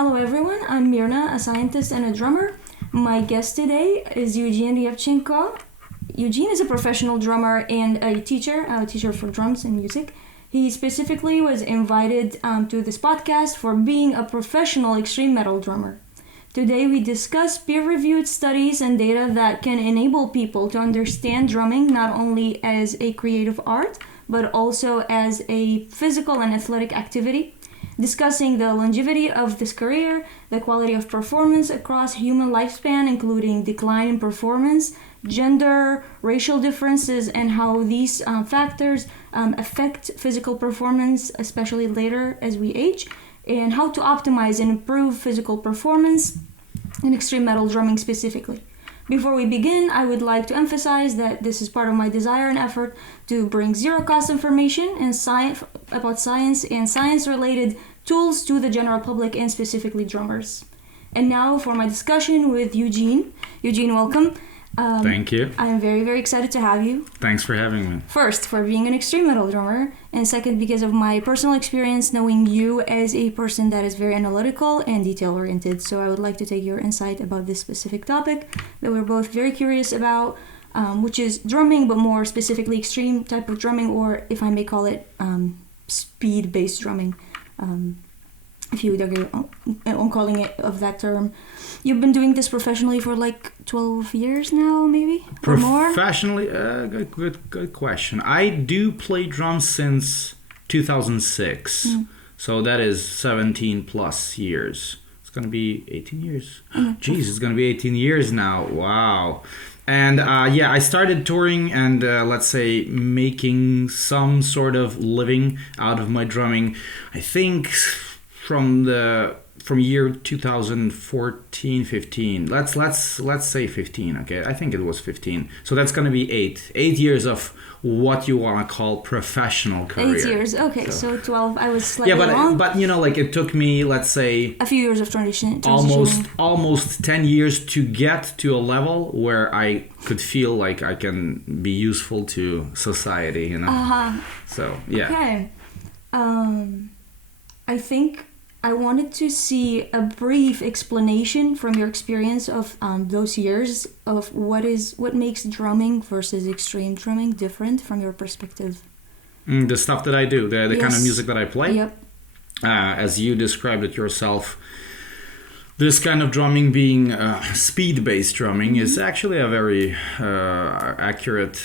Hello everyone, I'm Mirna, a scientist and a drummer. My guest today is Eugene Ryabchenko. Eugene is a professional drummer and a teacher for drums and music. He specifically was invited to this podcast for being a professional extreme metal drummer. Today we discuss peer-reviewed studies and data that can enable people to understand drumming not only as a creative art, but also as a physical and athletic activity, discussing the longevity of this career, the quality of performance across human lifespan, including decline in performance, gender, racial differences, and how these factors affect physical performance, especially later as we age, and how to optimize and improve physical performance in extreme metal drumming specifically. Before we begin, I would like to emphasize that this is part of my desire and effort to bring zero-cost information and about science and science-related tools to the general public and specifically drummers. And now for my discussion with Eugene. Eugene, welcome. Thank you. I'm very, very excited to have you. Thanks for having me. First, for being an extreme metal drummer, and second, because of my personal experience knowing you as a person that is very analytical and detail-oriented. So I would like to take your insight about this specific topic that we're both very curious about, which is drumming, but more specifically extreme type of drumming, or if I may call it speed-based drumming, if you would agree on calling it of that term. You've been doing this professionally for like 12 years now, maybe? Or more? Professionally? Good question. I do play drums since 2006. So that is 17 plus years. It's going to be 18 years. Jeez, it's going to be 18 years now. Wow. And I started touring and let's say making some sort of living out of my drumming, I think from year 2014, 15. Let's say 15, okay? I think it was 15. So that's going to be 8 years of what you want to call professional career. 8 years, okay. So 12, I was slightly wrong. But you know, like it took me, let's say... a few years of transition. Almost 10 years to get to a level where I could feel like I can be useful to society, you know? So, yeah. Okay. I think I wanted to see a brief explanation from your experience of those years of what makes drumming versus extreme drumming different from your perspective. The stuff that I do, the Yes. kind of music that I play. Yep. As you described it yourself, this kind of drumming being speed-based drumming is actually a very accurate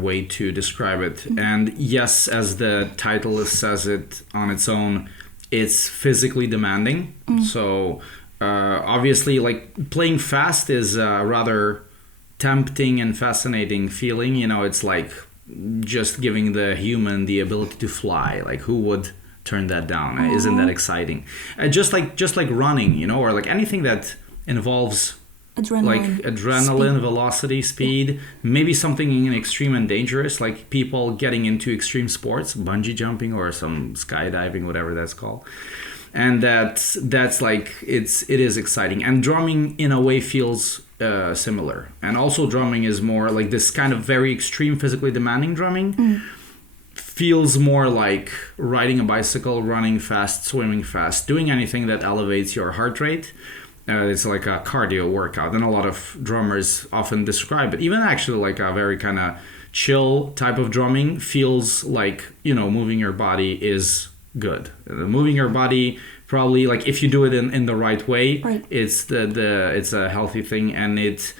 way to describe it. And yes, as the title says it on its own, it's physically demanding. So obviously, like playing fast is a rather tempting and fascinating feeling. You know, it's like just giving the human the ability to fly. Like who would turn that down? Isn't that exciting? Just like running, you know, or like anything that involves adrenaline, velocity, speed, maybe something extreme and dangerous, like people getting into extreme sports, bungee jumping or some skydiving, whatever that's called. And that's like it is exciting. And drumming in a way feels similar. And also drumming is more like this kind of very extreme physically demanding drumming feels more like riding a bicycle, running fast, swimming fast, doing anything that elevates your heart rate. It's like a cardio workout, and a lot of drummers often describe it. Even actually like a very kind of chill type of drumming feels like, you know, moving your body is good. Moving your body, probably like if you do it in the right way, right. It's it's a healthy thing. And it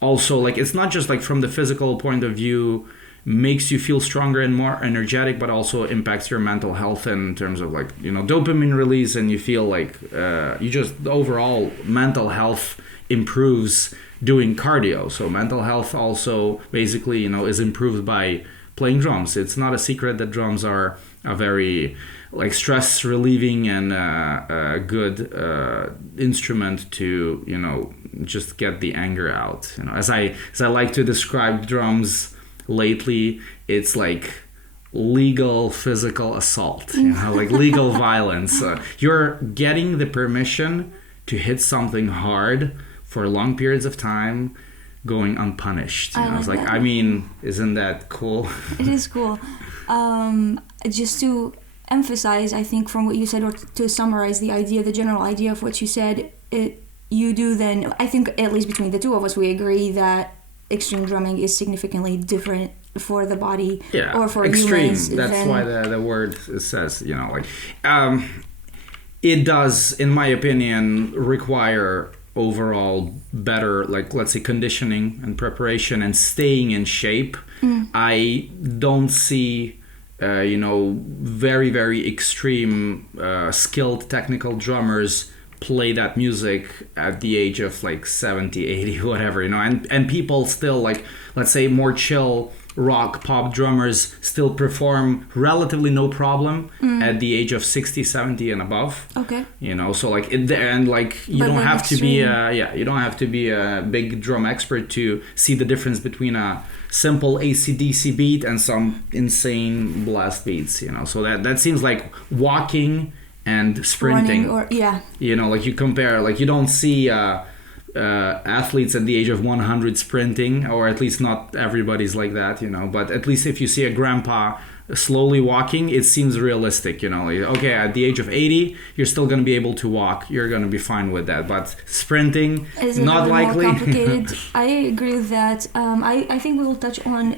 also like, it's not just like from the physical point of view, makes you feel stronger and more energetic, but also impacts your mental health in terms of like, you know, dopamine release, and you feel like you just overall mental health improves doing cardio. So mental health also basically, you know, is improved by playing drums. It's not a secret that drums are a very like stress relieving and a good instrument to, you know, just get the anger out. You know, as I like to describe drums lately, it's like legal physical assault, you know, like legal violence. You're getting the permission to hit something hard for long periods of time, going unpunished. You know? It's like, I mean, isn't that cool? It is cool. Just to emphasize, I think, from what you said, or to summarize the idea, the general idea of what you said, you do then, I think, at least between the two of us, we agree that extreme drumming is significantly different for the body or for extreme. Humans. That's why the word says, it does, in my opinion, require overall better, like, let's say, conditioning and preparation and staying in shape. I don't see very, very extreme skilled technical drummers play that music at the age of like 70, 80, whatever, and people still, like, let's say, more chill rock pop drummers still perform relatively no problem at the age of 60, 70 and above. Okay. So like you don't have to be you don't have to be a big drum expert to see the difference between a simple AC/DC beat and some insane blast beats, so that seems like walking and sprinting. Like you compare, like you don't see athletes at the age of 100 sprinting, or at least not everybody's like that, but at least if you see a grandpa slowly walking, it seems realistic, like, okay, at the age of 80 you're still going to be able to walk, you're going to be fine with that, but sprinting is not likely. More complicated. I agree with that. I think we will touch on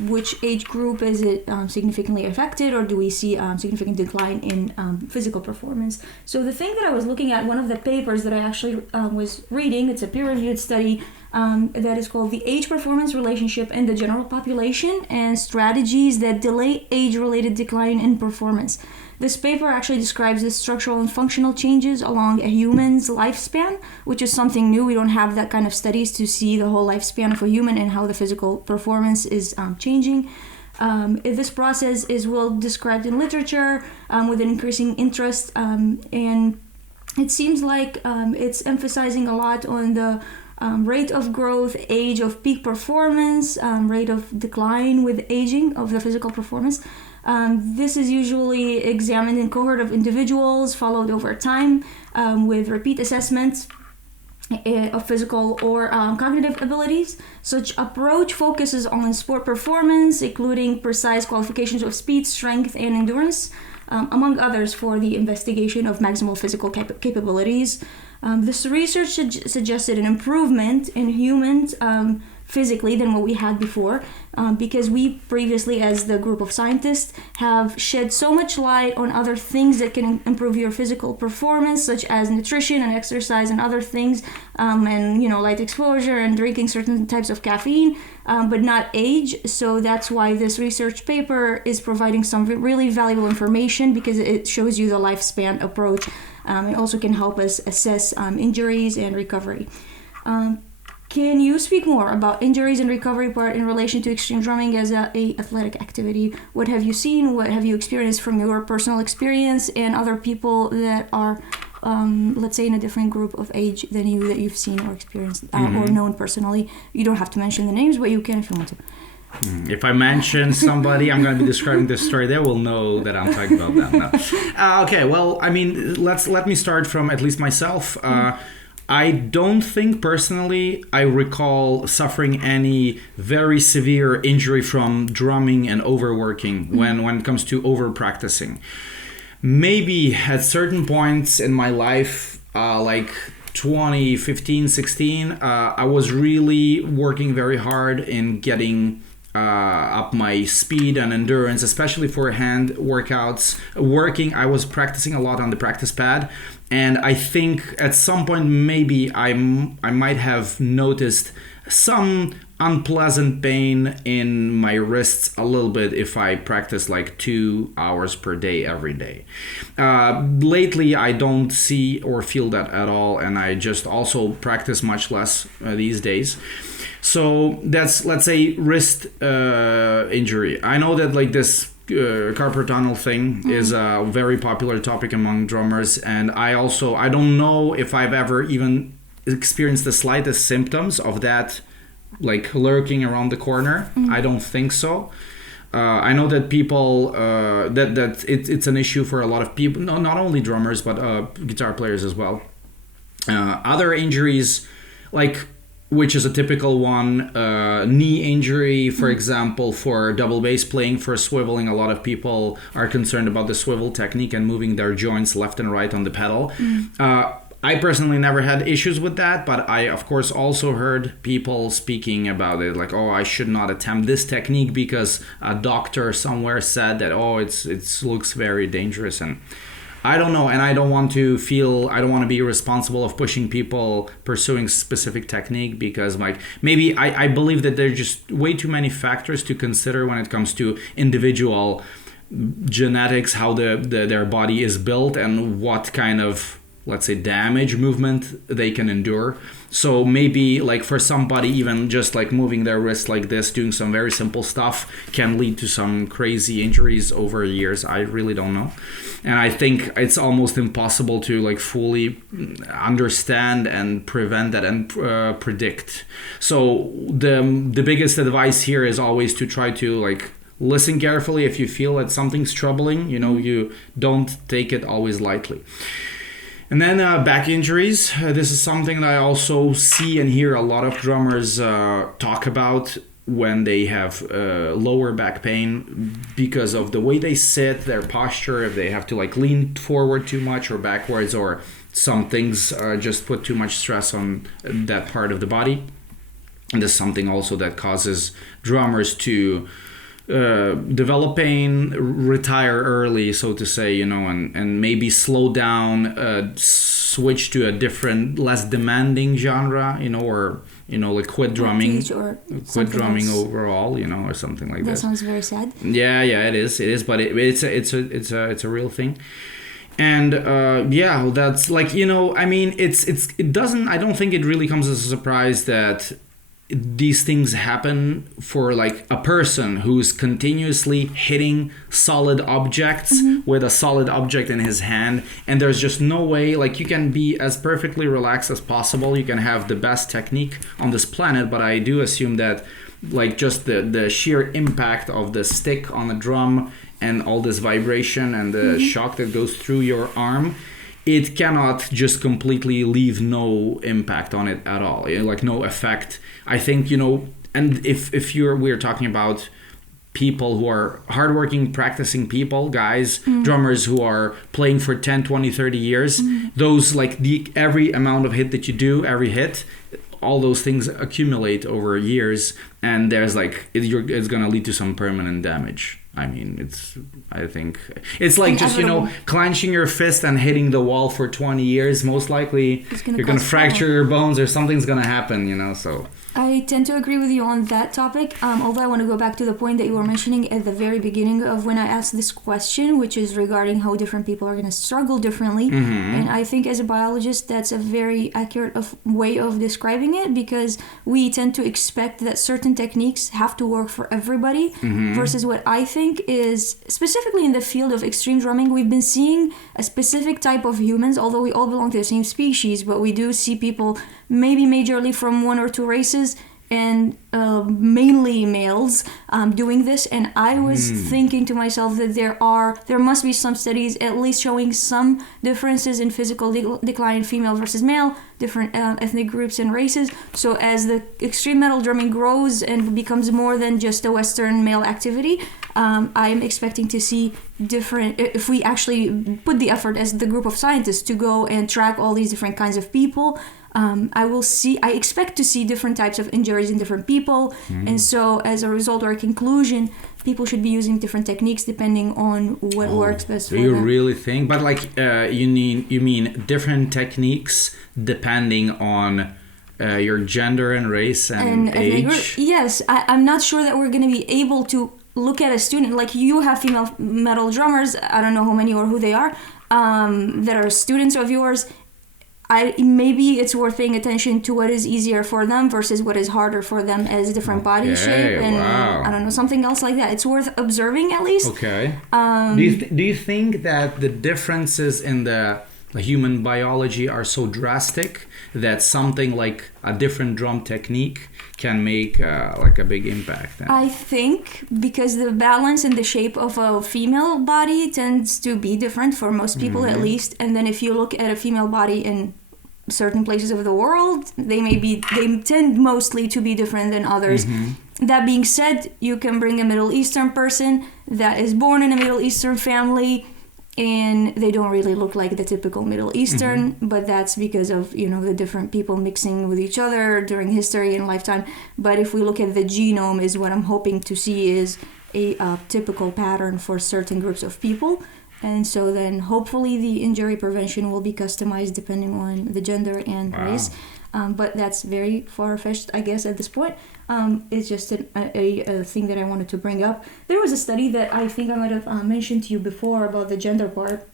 which age group is it significantly affected, or do we see significant decline in physical performance. So the thing that I was looking at, one of the papers that I actually was reading, it's a peer-reviewed study that is called The Age Performance Relationship in the General Population and Strategies That Delay Age-Related Decline in Performance. This paper actually describes the structural and functional changes along a human's lifespan, which is something new. We don't have that kind of studies to see the whole lifespan of a human and how the physical performance is changing. This process is well described in literature with an increasing interest, and it seems like it's emphasizing a lot on the rate of growth, age of peak performance, rate of decline with aging of the physical performance. This is usually examined in cohort of individuals followed over time with repeat assessments of physical or cognitive abilities. Such approach focuses on sport performance, including precise qualifications of speed, strength, and endurance, among others, for the investigation of maximal physical capabilities. This research suggested an improvement in humans physically than what we had before, because we previously, as the group of scientists, have shed so much light on other things that can improve your physical performance, such as nutrition and exercise and other things, and light exposure and drinking certain types of caffeine, but not age. So that's why this research paper is providing some really valuable information, because it shows you the lifespan approach. It also can help us assess injuries and recovery. Can you speak more about injuries and recovery part in relation to extreme drumming as a athletic activity? What have you seen? What have you experienced from your personal experience and other people that are, let's say, in a different group of age than you, that you've seen or experienced or known personally? You don't have to mention the names, but you can if you want to. If I mention somebody, I'm going to be describing this story, they will know that I'm talking about them. No. Okay, well, I mean, let me start from at least myself. I don't think personally I recall suffering any very severe injury from drumming and overworking when it comes to over practicing. Maybe at certain points in my life, like 2015, 16, I was really working very hard in getting up my speed and endurance, especially for hand workouts. I was practicing a lot on the practice pad, and I think at some point maybe I might have noticed some unpleasant pain in my wrists a little bit if I practice like 2 hours per day every day. Lately I don't see or feel that at all, and I just also practice much less these days. So that's, let's say, wrist injury. I know that like this carpal tunnel thing is a very popular topic among drummers, and I don't know if I've ever even experienced the slightest symptoms of that, like lurking around the corner. I don't think so. I know that people that it's an issue for a lot of people, not only drummers but guitar players as well. Other injuries, like which is a typical one. Knee injury, for example, for double bass playing, for swiveling. A lot of people are concerned about the swivel technique and moving their joints left and right on the pedal. I personally never had issues with that, but I, of course, also heard people speaking about it, like, oh, I should not attempt this technique because a doctor somewhere said that, oh, it looks very dangerous. And I don't know, and I don't want to be responsible of pushing people pursuing specific technique, because like maybe I believe that there are just way too many factors to consider when it comes to individual genetics, how their body is built, and what kind of, let's say, damage movement they can endure. So maybe like for somebody, even just like moving their wrist like this, doing some very simple stuff, can lead to some crazy injuries over years. I really don't know. And I think it's almost impossible to like fully understand and prevent that and predict. So the biggest advice here is always to try to like listen carefully. If you feel that something's troubling, you don't take it always lightly. And then back injuries. This is something that I also see and hear a lot of drummers talk about when they have lower back pain because of the way they sit, their posture, if they have to like lean forward too much or backwards, or some things just put too much stress on that part of the body. And this is something also that causes drummers to develop pain, retire early, so to say, and maybe slow down, switch to a different, less demanding genre, or like quit drumming overall, or something like that. That sounds very sad. Yeah, it is, but it's a real thing. And that's like, I mean, I don't think it really comes as a surprise that these things happen for like a person who's continuously hitting solid objects with a solid object in his hand, and there's just no way, like, you can be as perfectly relaxed as possible, you can have the best technique on this planet, but I do assume that like just the sheer impact of the stick on the drum and all this vibration and the shock that goes through your arm, it cannot just completely leave no impact on it at all, like no effect. I think, and if we're talking about people who are hardworking, practicing people, guys, drummers who are playing for 10, 20, 30 years, those like every amount of hit that you do, every hit, all those things accumulate over years, and there's like, it's going to lead to some permanent damage. I mean, I think it's like just, clenching your fist and hitting the wall for 20 years. Most likely you're going to fracture your bones or something's going to happen, so. I tend to agree with you on that topic, although I want to go back to the point that you were mentioning at the very beginning of when I asked this question, which is regarding how different people are going to struggle differently. And I think as a biologist, that's a very accurate way of describing it, because we tend to expect that certain techniques have to work for everybody, versus what I think is, specifically in the field of extreme drumming, we've been seeing a specific type of humans, although we all belong to the same species, but we do see people maybe majorly from one or two races, and mainly males doing this. And I was thinking to myself that there must be some studies at least showing some differences in physical decline, female versus male, different ethnic groups and races. So as the extreme metal drumming grows and becomes more than just a Western male activity, I'm expecting to see different, if we actually put the effort as the group of scientists to go and track all these different kinds of people, I expect to see different types of injuries in different people. And so as a result or a conclusion, people should be using different techniques depending on what works best for them. Do you really think? But like, you mean different techniques depending on your gender and race and age? Yes, I'm not sure that we're going to be able to look at a student, like you have female metal drummers, I don't know how many or who they are, that are students of yours. Maybe it's worth paying attention to what is easier for them versus what is harder for them as different body shape and I don't know, something else like that. It's worth observing at least. Okay. Do you think that the differences in the human biology are so drastic that something like a different drum technique can make like a big impact? I think because the balance and the shape of a female body tends to be different for most people at least, and then if you look at a female body in certain places of the world, they tend mostly to be different than others. That being said, you can bring a Middle Eastern person that is born in a Middle Eastern family, and they don't really look like the typical Middle Eastern, but that's because of, the different people mixing with each other during history and lifetime. But if we look at the genome, is what I'm hoping to see is a typical pattern for certain groups of people. And so then hopefully the injury prevention will be customized depending on the gender and race. But that's very far-fetched, I guess, at this point. It's just a thing that I wanted to bring up. There was a study that I think I might have mentioned to you before about the gender part,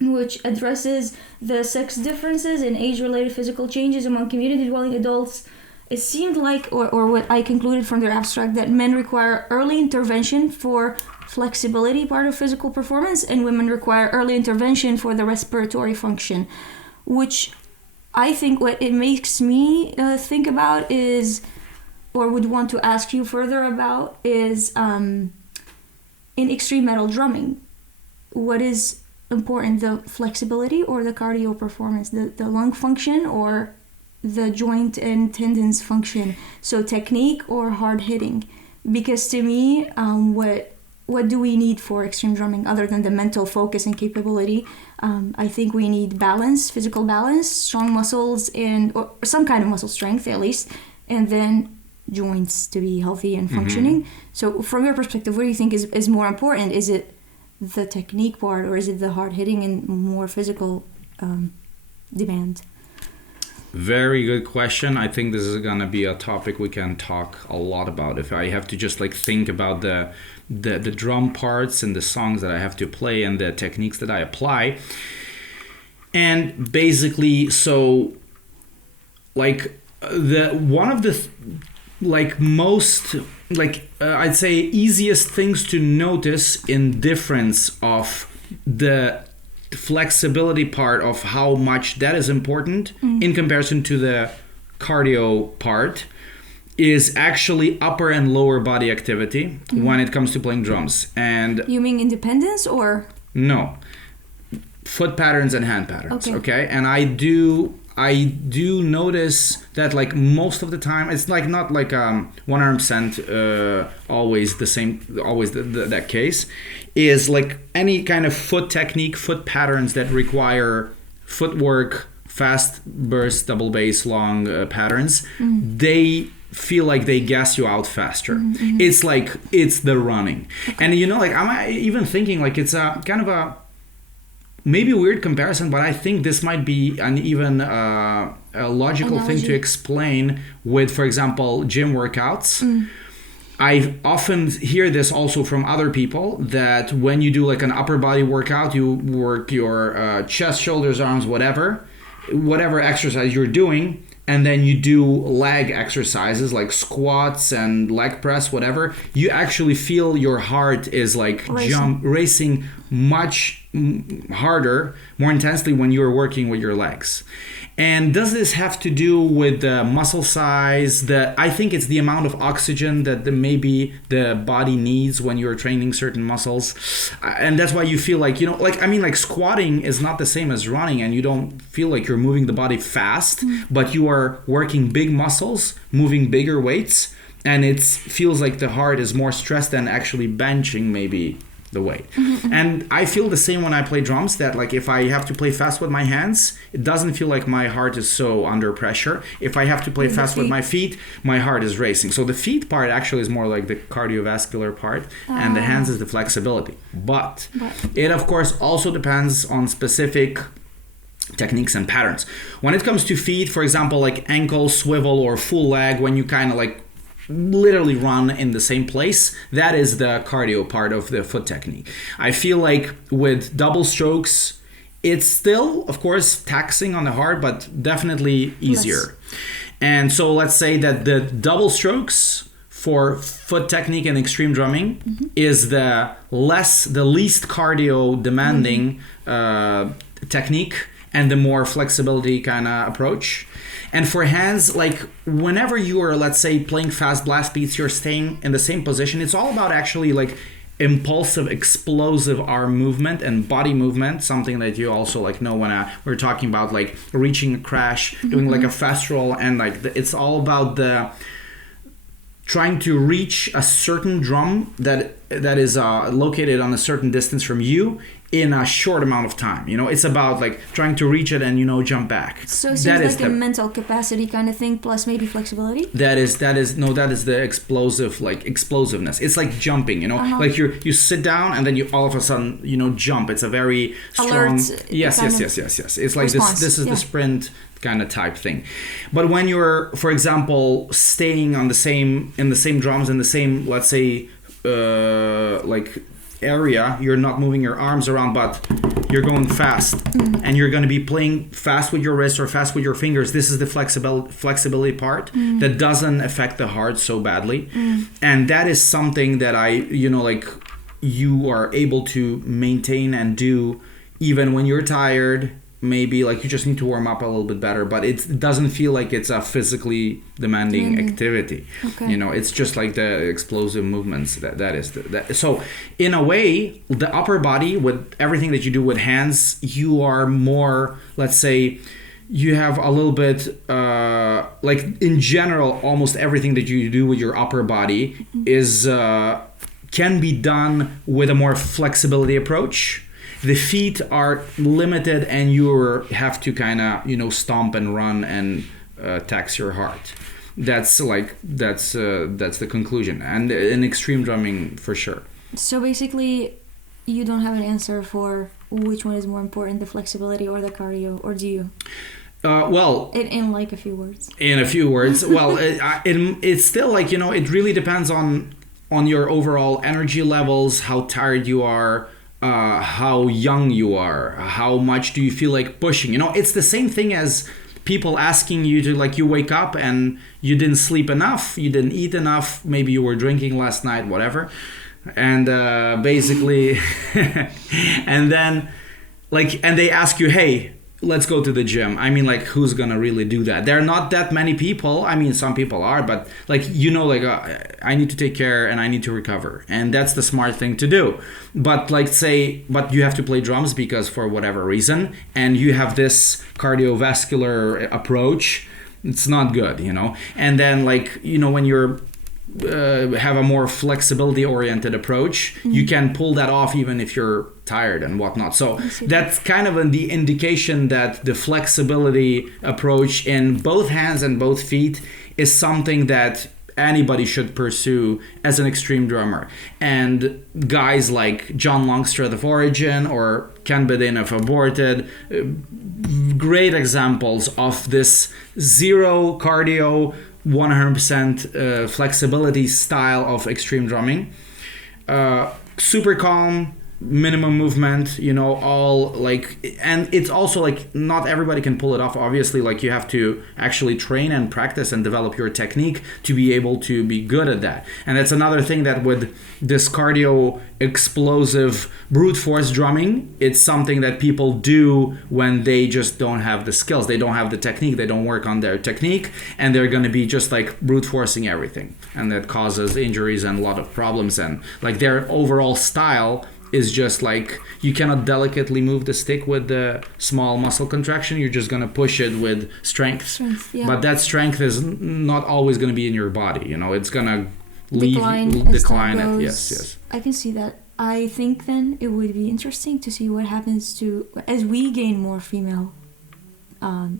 which addresses the sex differences in age-related physical changes among community-dwelling adults. It seemed like, or what I concluded from their abstract, that men require early intervention for flexibility part of physical performance, and women require early intervention for the respiratory function, which I think what it makes me think about is, or would want to ask you further about, is in extreme metal drumming, what is important, the flexibility or the cardio performance, the lung function or the joint and tendons function, so technique or hard hitting? Because to me, what do we need for extreme drumming other than the mental focus and capability? I think we need balance, physical balance, strong muscles, or some kind of muscle strength at least, and then joints to be healthy and functioning. So from your perspective, what do you think is more important? Is it the technique part, or is it the hard hitting and more physical demand? Very good question. I think this is going to be a topic we can talk a lot about. If I have to just think about the drum parts and the songs that I have to play and the techniques that I apply. And basically, so I'd say easiest things to notice in difference of the flexibility part of how much that is important in comparison to the cardio part is actually upper and lower body activity when it comes to playing drums. And you mean independence or? No, foot patterns and hand patterns. Okay? And I do notice that most of the time it's not 100% always the same, always that case, is any kind of foot technique, foot patterns that require footwork, fast burst, double bass, long patterns, they feel like they gas you out faster. It's it's the running. And I'm even thinking it's a kind of a maybe a weird comparison, but I think this might be an even a logical thing to explain with, for example, gym workouts. I often hear this also from other people, that when you do an upper body workout, you work your chest, shoulders, arms, whatever exercise you're doing, and then you do leg exercises like squats and leg press, whatever, you actually feel your heart is racing much harder, more intensely when you're working with your legs. And does this have to do with the muscle size? I think it's the amount of oxygen that maybe the body needs when you're training certain muscles. And that's why you feel squatting is not the same as running, and you don't feel like you're moving the body fast, but you are working big muscles, moving bigger weights, and it feels like the heart is more stressed than actually benching maybe the weight. And I feel the same when I play drums, that if I have to play fast with my hands, it doesn't feel like my heart is so under pressure. If I have to play fast with my feet, my heart is racing. So the feet part actually is more like the cardiovascular part, and the hands is the flexibility. But it of course also depends on specific techniques and patterns. When it comes to feet, for example, ankle swivel or full leg, when you kind of literally run in the same place, that is the cardio part of the foot technique. I feel with double strokes, it's still, of course, taxing on the heart, but definitely easier. And so let's say that the double strokes for foot technique and extreme drumming is the least cardio demanding technique, and the more flexibility kind of approach. And for hands, whenever you are, let's say, playing fast blast beats, you're staying in the same position. It's all about actually impulsive, explosive arm movement and body movement, something that you also like know when we're talking about like reaching a crash, doing like a fast roll, and like it's all about the trying to reach a certain drum that is located on a certain distance from you in a short amount of time. You know, it's about like trying to reach it and, you know, jump back. So it seems like a mental capacity kind of thing, plus maybe flexibility. That is the explosiveness. It's like jumping, you know, like you sit down and then you all of a sudden, you know, jump. It's a very strong. Alert. Yes. It's like response. This is the sprint kind of type thing. But when you're, for example, staying in the same drums in the same, let's say, like area, you're not moving your arms around, but you're going fast, and you're going to be playing fast with your wrist or fast with your fingers. This is the flexibility part that doesn't affect the heart so badly, and that is something that you are able to maintain and do even when you're tired. Maybe like you just need to warm up a little bit better, but it doesn't feel like it's a physically demanding activity. Okay. You know, it's just like the explosive movements. So in a way, the upper body, with everything that you do with hands, you are more, let's say, you have a little bit like in general, almost everything that you do with your upper body is can be done with a more flexibility approach. The feet are limited, and you have to kind of, you know, stomp and run and tax your heart. That's the conclusion, and in extreme drumming for sure. So basically, you don't have an answer for which one is more important, the flexibility or the cardio, or do you? Well, in like a few words. In a few words, well, it's still like, you know, it really depends on your overall energy levels, how tired you are. How young you are, how much do you feel like pushing? You know, it's the same thing as people asking you to, like, you wake up and you didn't sleep enough, you didn't eat enough, maybe you were drinking last night, whatever. And basically, and then, like, and they ask you, hey, let's go to the gym. I mean, like, who's gonna really do that? There are not that many people. I mean, some people are, but like, you know, like I need to take care and I need to recover, and that's the smart thing to do. But like, but you have to play drums because for whatever reason, and you have this cardiovascular approach, it's not good, you know. And then, like, you know, when you're have a more flexibility oriented approach, you can pull that off even if you're tired and whatnot. So that's kind of the indication that the flexibility approach in both hands and both feet is something that anybody should pursue as an extreme drummer. And guys like John Longstreth of Origin or Ken Bedin of Aborted, great examples of this zero cardio, 100% flexibility style of extreme drumming. Super calm, minimum movement, you know, all like, and it's also like not everybody can pull it off. Obviously, like, you have to actually train and practice and develop your technique to be able to be good at that. And that's another thing that with this cardio explosive brute force drumming, it's something that people do when they just don't have the skills, they don't have the technique, they don't work on their technique, and they're going to be just like brute forcing everything, and that causes injuries and a lot of problems. And like, their overall style is just like, you cannot delicately move the stick with the small muscle contraction, you're just going to push it with strength. Yeah. But that strength is not always going to be in your body, you know, it's going to decline it. Yes. I can see that. I think then it would be interesting to see what happens as we gain more female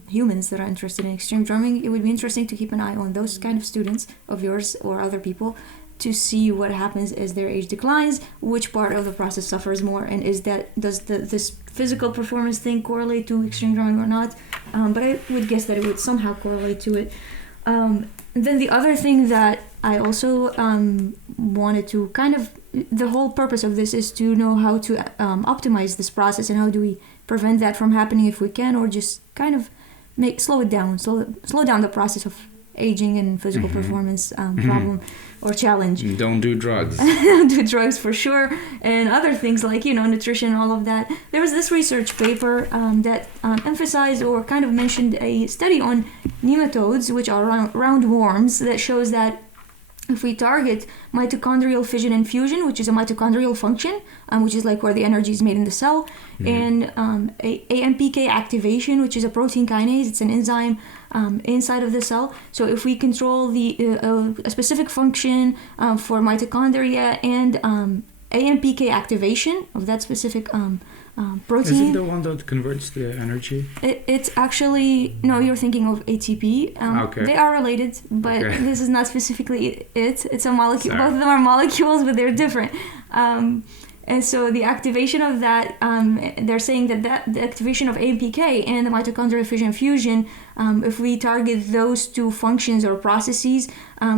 humans that are interested in extreme drumming. It would be interesting to keep an eye on those kind of students of yours or other people, to see what happens as their age declines, which part of the process suffers more, and does this physical performance thing correlate to extreme drumming or not? But I would guess that it would somehow correlate to it. Then the other thing that I also wanted to the whole purpose of this is to know how to optimize this process, and how do we prevent that from happening if we can, or just kind of slow down the process of aging and physical performance problem or challenge. Don't do drugs. Don't do drugs for sure, and other things like, you know, nutrition, all of that. There was this research paper that emphasized or kind of mentioned a study on nematodes, which are round worms, that shows that if we target mitochondrial fission and fusion, which is a mitochondrial function, which is like where the energy is made in the cell, and AMPK activation, which is a protein kinase, it's an enzyme inside of the cell. So if we control a specific function for mitochondria and AMPK activation of that specific protein. Is it the one that converts the energy? It's actually, no, you're thinking of ATP. Okay. They are related, but this is not specifically it. It's a molecule. Sorry. Both of them are molecules, but they're different. And so the activation of that, they're saying that the activation of AMPK and the mitochondrial fission fusion, if we target those two functions or processes,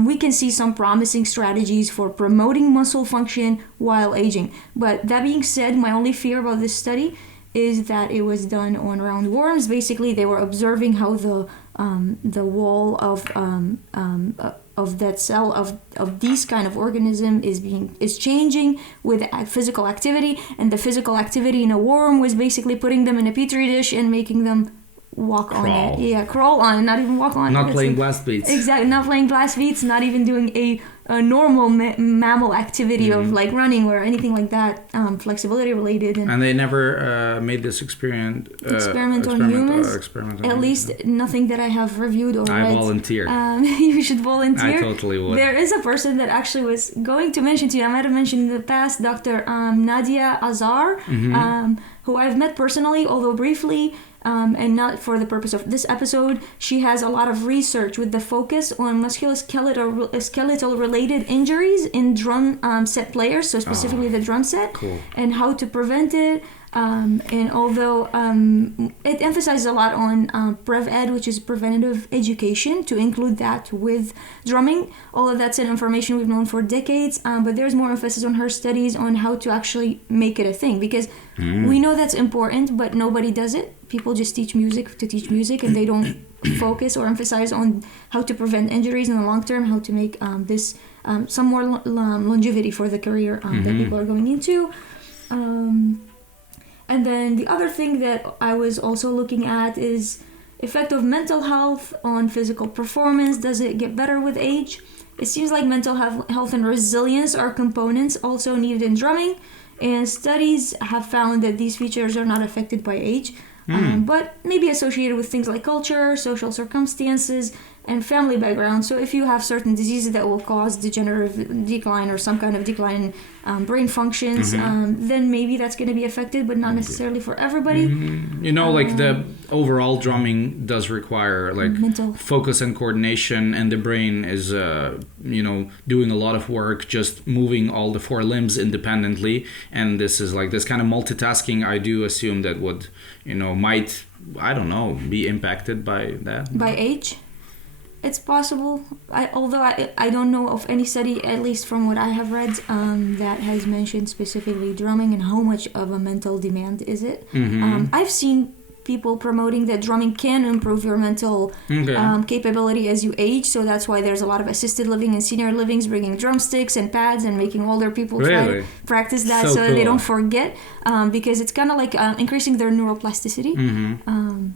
we can see some promising strategies for promoting muscle function while aging. But that being said, my only fear about this study is that it was done on roundworms. Basically, they were observing how the wall of that cell of these kind of organism is changing with physical activity, and the physical activity in a worm was basically putting them in a petri dish and making them walk on it. Yeah, crawl on it, not even walk on it. Not playing blast beats. Exactly, not playing blast beats, not even doing a normal mammal activity of like running or anything like that, flexibility related. And they never made this experiment on humans. At least nothing that I have reviewed or read. I volunteer. You should volunteer. I totally would. There is a person that actually was going to mention to you. I might have mentioned in the past, Dr. Nadia Azar, who I've met personally, although briefly. And not for the purpose of this episode. She has a lot of research with the focus on musculoskeletal related injuries in drum set players, so specifically the drum set, and how to prevent it. And although it emphasizes a lot on Prev Ed, which is preventative education, to include that with drumming. All of that's an information we've known for decades, but there's more emphasis on her studies on how to actually make it a thing, because we know that's important, but nobody does it. People just teach music to teach music, and they don't focus or emphasize on how to prevent injuries in the long term, how to make this some more longevity for the career that people are going into. And then the other thing that I was also looking at is effect of mental health on physical performance. Does it get better with age? It seems like mental health and resilience are components also needed in drumming, and studies have found that these features are not affected by age, but maybe associated with things like culture, social circumstances, and family background. So if you have certain diseases that will cause degenerative decline or some kind of decline in brain functions, then maybe that's going to be affected, but not necessarily for everybody. You know, like the overall drumming does require like mental focus and coordination, and the brain is, doing a lot of work just moving all the four limbs independently. And this is like this kind of multitasking, I do assume that would, might, I don't know, be impacted by that. By age? It's possible, although I don't know of any study, at least from what I have read, that has mentioned specifically drumming and how much of a mental demand is it. I've seen people promoting that drumming can improve your mental capability as you age, so that's why there's a lot of assisted living and senior livings bringing drumsticks and pads and making older people try to practice that so that they don't forget, because it's kind of like increasing their neuroplasticity.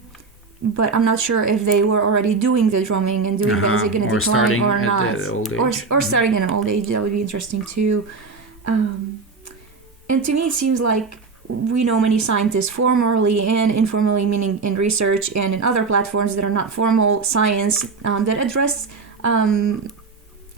But I'm not sure if they were already doing the drumming and doing that, is it going to decline or not? Or starting at an old age, that would be interesting too. And to me, it seems like we know many scientists formally and informally, meaning in research and in other platforms that are not formal science, that address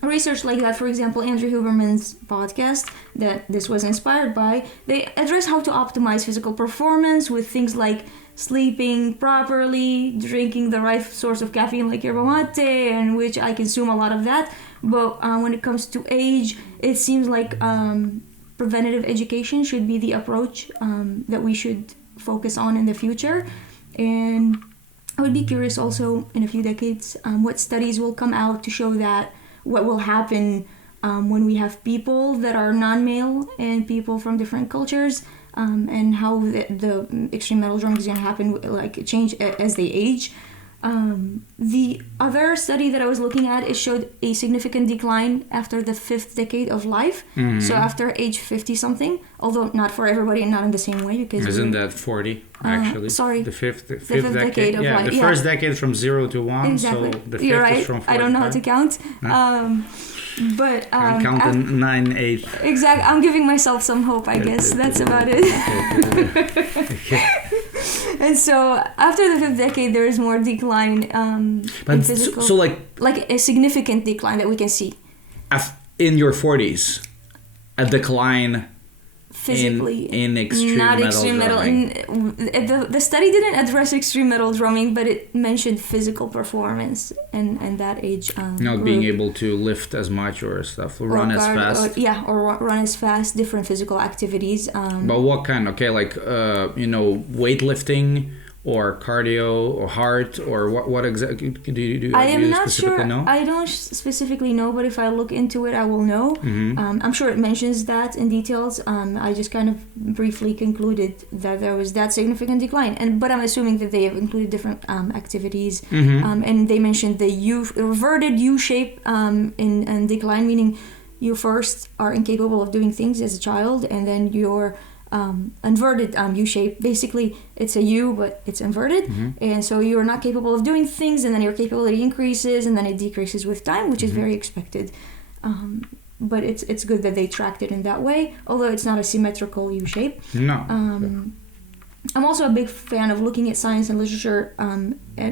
research like that. For example, Andrew Huberman's podcast that this was inspired by, they address how to optimize physical performance with things like sleeping properly, drinking the right source of caffeine like yerba mate, and which I consume a lot of that. But when it comes to age, it seems like preventative education should be the approach that we should focus on in the future. And I would be curious also in a few decades what studies will come out to show that what will happen when we have people that are non-male and people from different cultures, and how the extreme metal drumming is going to happen, like change as they age. The other study that I was looking at, it showed a significant decline after the 5th decade of life. So after age 50 something, although not for everybody and not in the same way, because isn't that 40 actually? Sorry, the fifth decade of life. The first decade from 0 to 1. Exactly. So the 5th You're right. is from 45. I don't know how to count. But I'm counting 9, 8. Exactly. I'm giving myself some hope, I guess. That's about it. And so after the fifth decade, there is more decline in physical. So like a significant decline that we can see. In your 40s, a decline Physically, in extreme not metal extreme drumming. metal. The study didn't address extreme metal drumming, but it mentioned physical performance and that age. Not group. being able to lift as much or stuff, run as fast. Or run as fast. Different physical activities. But what kind? Okay, like weightlifting or cardio or heart or what exactly do you I am you not specifically sure. know? I don't specifically know, but if I look into it, I will know. Mm-hmm. I'm sure it mentions that in details. I just kind of briefly concluded that there was that significant decline, but I'm assuming that they have included different activities, and they mentioned the reverted U shape in decline, meaning you first are incapable of doing things as a child, and then you're inverted U shape. Basically, it's a U, but it's inverted, and so you're not capable of doing things, and then your capability increases, and then it decreases with time, which is very expected. But it's good that they tracked it in that way, although it's not a symmetrical U shape. No. I'm also a big fan of looking at science and literature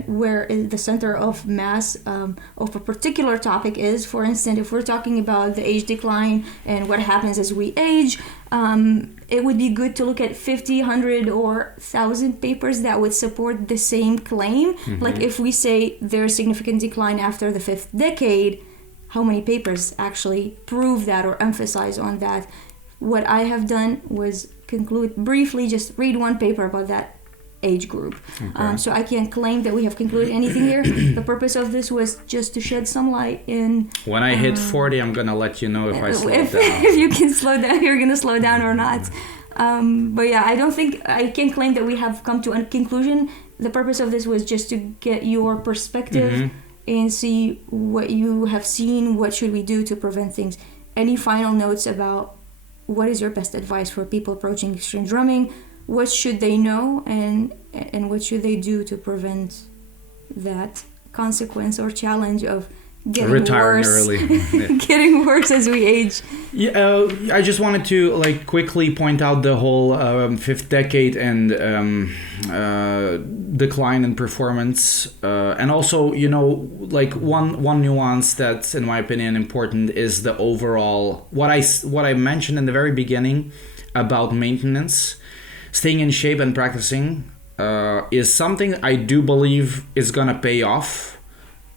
where the center of mass of a particular topic is. For instance, if we're talking about the age decline and what happens as we age, it would be good to look at 50, 100, or 1,000 papers that would support the same claim. Like if we say there's significant decline after the fifth decade, how many papers actually prove that or emphasize on that? What I have done was conclude briefly, just read one paper about that age group. Okay. So I can't claim that we have concluded anything here. The purpose of this was just to shed some light in... When I hit 40, I'm going to let you know if I slow down. If you can slow down, you're going to slow down or not. But yeah, I don't think... I can claim that we have come to a conclusion. The purpose of this was just to get your perspective and see what you have seen, what should we do to prevent things. Any final notes about what is your best advice for people approaching extreme drumming? What should they know, and what should they do to prevent that consequence or challenge of getting retiring worse, early? getting worse as we age? Yeah, I just wanted to quickly point out the whole fifth decade and decline in performance, and also one nuance that's in my opinion important is the overall what I mentioned in the very beginning about maintenance. Staying in shape and practicing is something I do believe is gonna pay off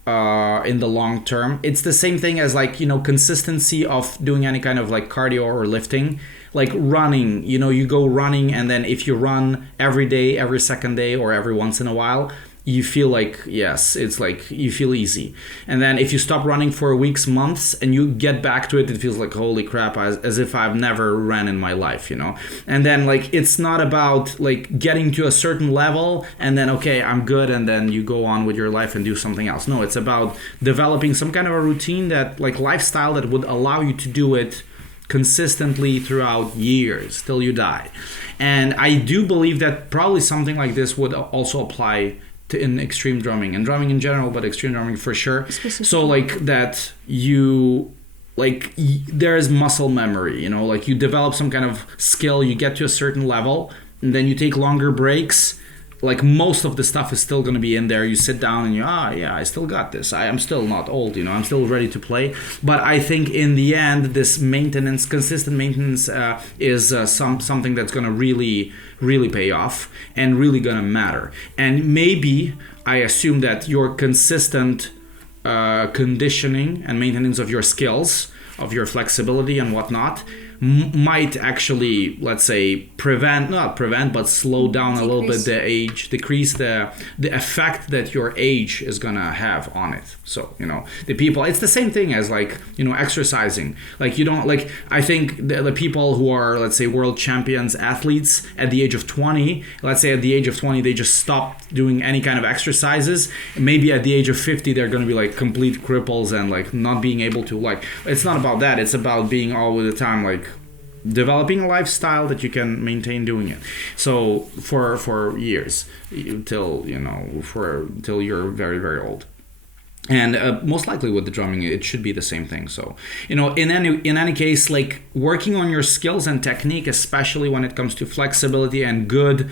in the long term. It's the same thing as consistency of doing any kind of cardio or lifting, like running. You go running, and then if you run every day, every second day, or every once in a while, you feel you feel easy. And then if you stop running for weeks, months, and you get back to it, it feels like holy crap, as if I've never ran in my life, And then it's not about getting to a certain level and then okay, I'm good, and then you go on with your life and do something else. No, it's about developing some kind of a routine that lifestyle that would allow you to do it consistently throughout years till you die. And I do believe that probably something like this would also apply in extreme drumming and drumming in general, but extreme drumming for sure. So that you there's muscle memory, you develop some kind of skill, you get to a certain level, and then you take longer breaks. Most of the stuff is still going to be in there. You sit down and I still got this. I am still not old, I'm still ready to play. But I think in the end, this consistent maintenance is something that's going to really, really pay off and really going to matter. And maybe I assume that your consistent conditioning and maintenance of your skills, of your flexibility and whatnot, might actually, let's say, not prevent, but slow down a little bit the age, decrease the effect that your age is gonna have on it. So, the people, it's the same thing as exercising. You don't, I think the people who are, let's say, world champions athletes at the age of 20, let's say at the age of 20, they just stopped doing any kind of exercises. Maybe at the age of 50, they're gonna be complete cripples and not being able to, it's not about that. It's about being all the time, developing a lifestyle that you can maintain doing it. So for years till you're very, very old. And most likely with the drumming, it should be the same thing. So, in any case, like working on your skills and technique, especially when it comes to flexibility and good,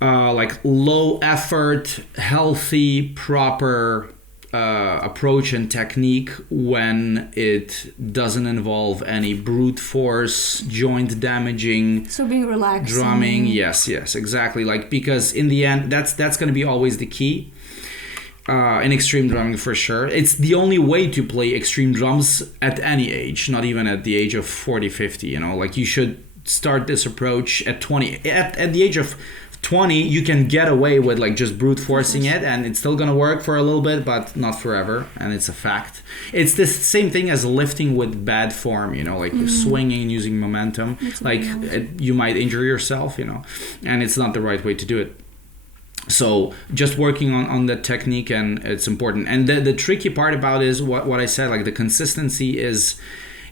like low effort, healthy, proper approach and technique when it doesn't involve any brute force, joint damaging. So being relaxed. Drumming, yes, exactly. Like, because in the end, that's going to be always the key. In extreme drumming, for sure. It's the only way to play extreme drums at any age, not even at the age of 40, 50, like you should start this approach at 20. At the age of 20, you can get away with like just brute forcing it, and it's still gonna work for a little bit, but not forever, and it's a fact. It's the same thing as lifting with bad form, like swinging and using momentum. You might injure yourself, and it's not the right way to do it. So just working on the technique, and it's important. And the tricky part about it is what I said, like the consistency is,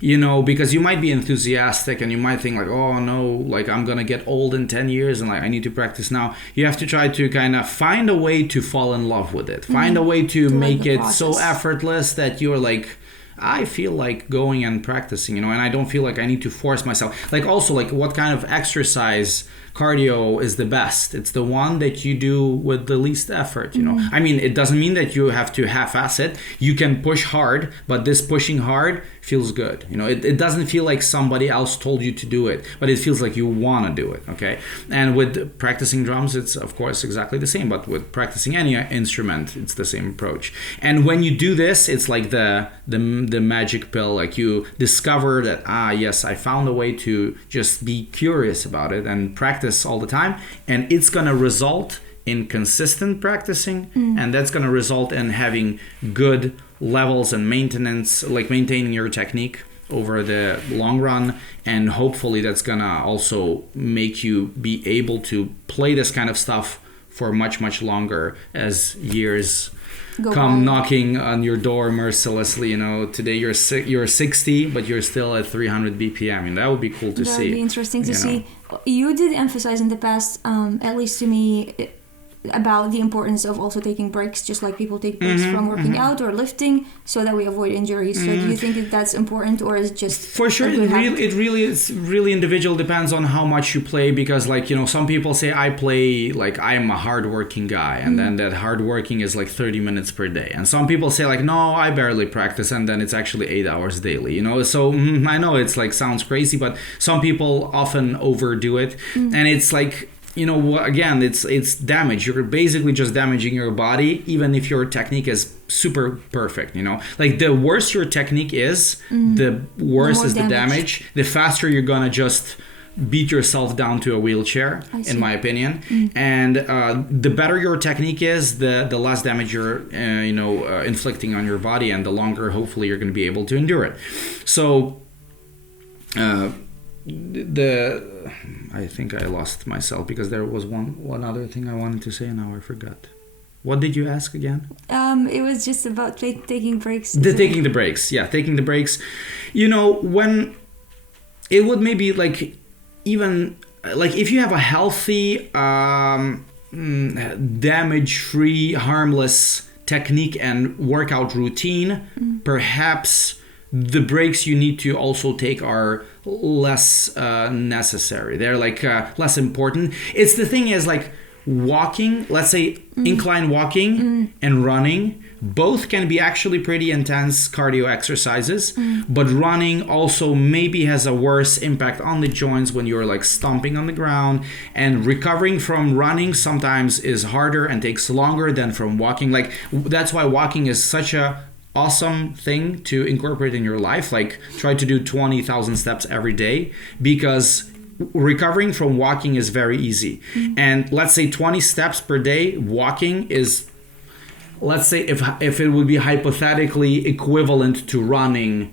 because you might be enthusiastic and you might think like, oh no, like I'm gonna get old in 10 years and like I need to practice now. You have to try to kind of find a way to fall in love with it. Find a way to make it so effortless that you're like, I feel like going and practicing, and I don't feel like I need to force myself. Like also, like what kind of exercise cardio is the best? It's the one that you do with the least effort, I mean, it doesn't mean that you have to half-ass it. You can push hard, but this pushing hard feels good. It doesn't feel like somebody else told you to do it, but it feels like you want to do it, okay? And with practicing drums, it's of course exactly the same, but with practicing any instrument, it's the same approach. And when you do this, it's like the magic pill. Like you discover that, yes, I found a way to just be curious about it and practice all the time, and it's gonna result in consistent practicing, and that's gonna result in having good levels and maintenance, like maintaining your technique over the long run, and hopefully that's gonna also make you be able to play this kind of stuff for much longer as years come knocking on your door mercilessly. Today you're 60, but you're still at 300 BPM, and that would be cool to see. That would be interesting to see. You did emphasize in the past, at least to me, about the importance of also taking breaks, just like people take breaks from working out or lifting, so that we avoid injuries. So do you think that that's important, or is it just for sure? It really is really individual. Depends on how much you play, because like some people say I play like I'm a hardworking guy, and then that hardworking is like 30 minutes per day. And some people say like, no, I barely practice, and then it's actually 8 hours daily. So I know it's like sounds crazy, but some people often overdo it, and it's like, again, it's damage. You're basically just damaging your body, even if your technique is super perfect. Like the worse your technique is, the worse is the damage. The faster you're gonna just beat yourself down to a wheelchair, in my opinion. And the better your technique is, the less damage you're inflicting on your body, and the longer hopefully you're going to be able to endure it. So I think I lost myself, because there was one other thing I wanted to say, and now I forgot. What did you ask again? It was just about taking breaks. Taking the breaks. When it would maybe like, even like if you have a healthy, damage-free, harmless technique and workout routine, perhaps the breaks you need to also take are less necessary. They're like less important. It's the thing is like walking, let's say incline walking and running, both can be actually pretty intense cardio exercises, but running also maybe has a worse impact on the joints when you're like stomping on the ground, and recovering from running sometimes is harder and takes longer than from walking. Like that's why walking is such a awesome thing to incorporate in your life. Like try to do 20,000 steps every day, because recovering from walking is very easy. And let's say 20 steps per day walking is, let's say if it would be hypothetically equivalent to running,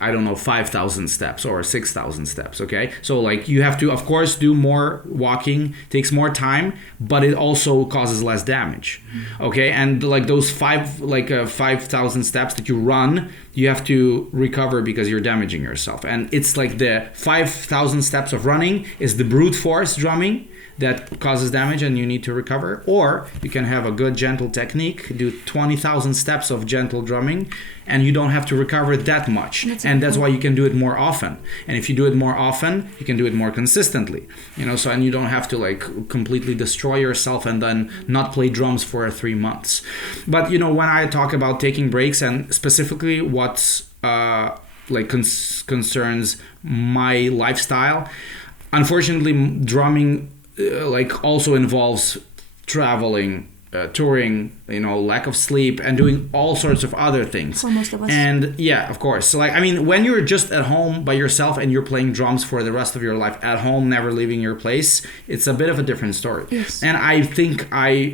I don't know, 5,000 steps or 6,000 steps, okay? So like you have to, of course, do more walking, takes more time, but it also causes less damage, okay? And like those 5,000 steps that you run, you have to recover because you're damaging yourself. And it's like the 5,000 steps of running is the brute force drumming. that causes damage and you need to recover, or you can have a good gentle technique, do 20,000 steps of gentle drumming, and you don't have to recover that much. That's why you can do it more often. And if you do it more often, you can do it more consistently. So and you don't have to like completely destroy yourself and then not play drums for 3 months. But when I talk about taking breaks, and specifically what's concerns my lifestyle, unfortunately drumming also involves traveling, touring, lack of sleep, and doing all sorts of other things. For most of us. And yeah, of course. So when you're just at home by yourself and you're playing drums for the rest of your life at home, never leaving your place, it's a bit of a different story. Yes. And I think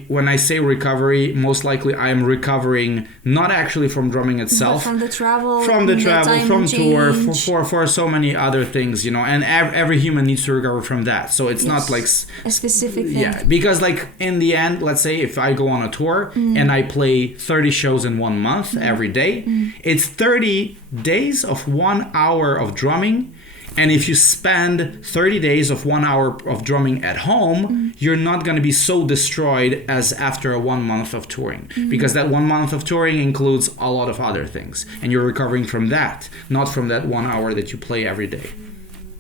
when I say recovery, most likely I'm recovering not actually from drumming itself, but from the travel, from tour, for so many other things, and every human needs to recover from that. So it's not like a specific thing. Yeah, because in the end, let's say if I go on a tour and I play 30 shows in 1 month every day, it's 30 days of 1 hour of drumming. And if you spend 30 days of 1 hour of drumming at home, you're not going to be so destroyed as after a 1 month of touring. Because that 1 month of touring includes a lot of other things. And you're recovering from that, not from that 1 hour that you play every day.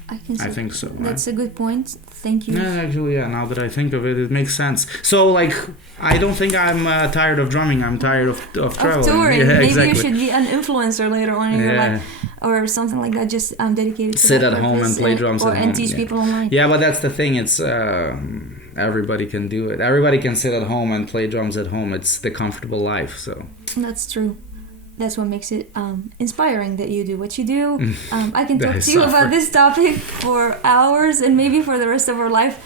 I think so. That's a good point. Thank you. Yeah, actually, now that I think of it, it makes sense. So, I don't think I'm tired of drumming. I'm tired of traveling. Of touring. Yeah, Maybe exactly. you should be an influencer later on in your life, or something like that. Just dedicated to sit at home and play drums at home. And teach people online. Yeah, but that's the thing. It's everybody can do it. Everybody can sit at home and play drums at home. It's the comfortable life. So that's true. That's what makes it inspiring that you do what you do. I can talk to you about this topic for hours and maybe for the rest of our life.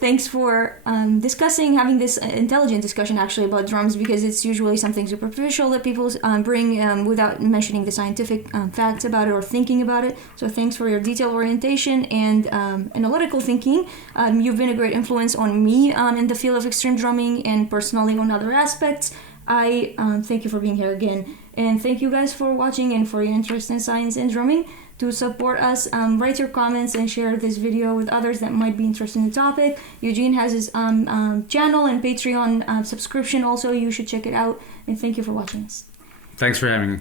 Thanks for having this intelligent discussion actually about drums, because it's usually something superficial that people bring without mentioning the scientific facts about it or thinking about it. So thanks for your detailed orientation and analytical thinking. You've been a great influence on me in the field of extreme drumming and personally on other aspects. I thank you for being here again, and thank you guys for watching and for your interest in science and drumming. To support us, write your comments and share this video with others that might be interested in the topic. Eugene has his channel and Patreon subscription also. You should check it out, and thank you for watching us. Thanks for having me.